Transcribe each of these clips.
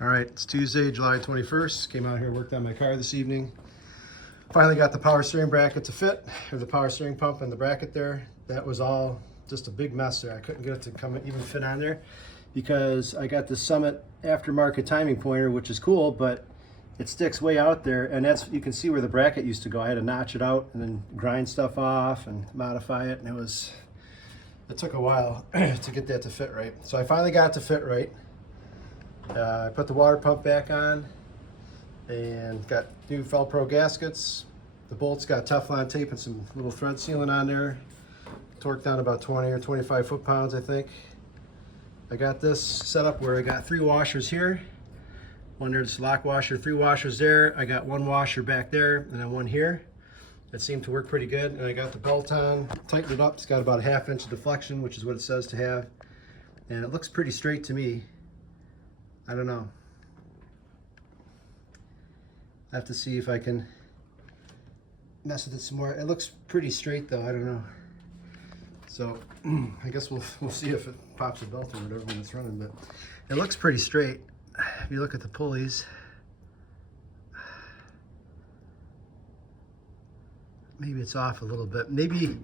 All right, it's Tuesday, July 21st. Came out here, worked on my car this evening. Finally got the power steering bracket to fit, or the power steering pump and the bracket there. That was all just a big mess there. I couldn't get it to come even fit on there because I got the Summit aftermarket timing pointer, which is cool, but it sticks way out there, and that's, you can see where the bracket used to go. I had to notch it out and then grind stuff off and modify it, and it took a while to get that to fit right. So I finally got it to fit right. I put the water pump back on and got new Velcro gaskets. The bolts got Teflon tape and some little thread sealant on there. Torqued down about 20 or 25 foot-pounds, I think. I got this set up where I got 3 washers here. One there's lock washer, 3 washers there. I got 1 washer back there and then 1 here. That seemed to work pretty good. And I got the belt on, tightened it up. It's got about a 1/2 inch of deflection, which is what it says to have. And it looks pretty straight to me. I don't know. I have to see if I can mess with it some more. It looks pretty straight though, I don't know. So I guess we'll see if it pops a belt or whatever when it's running, but it looks pretty straight. If you look at the pulleys, maybe it's off a little bit. Maybe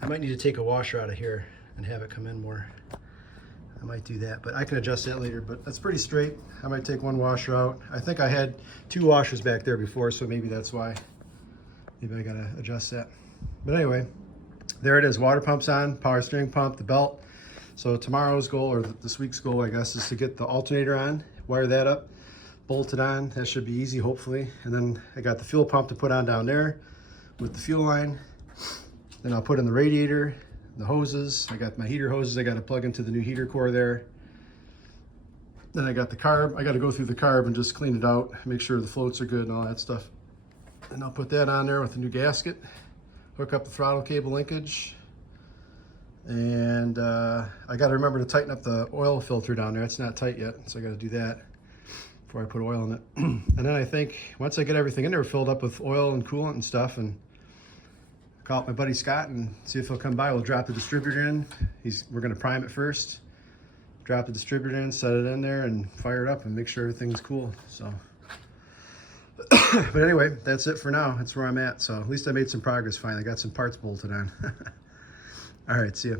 I might need to take a washer out of here and have it come in more. I might do that, but I can adjust that later. But that's pretty straight. I might take 1 washer out. I think I had 2 washers back there before, so maybe that's why. Maybe I gotta adjust that. But anyway, there it is. Water pump's on, power steering pump, the belt. So tomorrow's goal, or this week's goal, I guess, is to get the alternator on, wire that up, bolt it on. That should be easy, hopefully. And then I got the fuel pump to put on down there with the fuel line. Then I'll put in the radiator, the hoses. I got my heater hoses I got to plug into the new heater core there. Then I got the carb. I got to go through the carb and just clean it out, make sure the floats are good and all that stuff. And I'll put that on there with the new gasket, hook up the throttle cable linkage, and I got to remember to tighten up the oil filter down there. It's not tight yet, so I got to do that before I put oil in it. And then I think once I get everything in there filled up with oil and coolant and stuff, and call up my buddy Scott and see if he'll come by. We'll drop the distributor in. We're gonna prime it first, drop the distributor in, set it in there, and fire it up and make sure everything's cool. So, but anyway, that's it for now. That's where I'm at. So at least I made some progress finally. I got some parts bolted on. All right, see ya.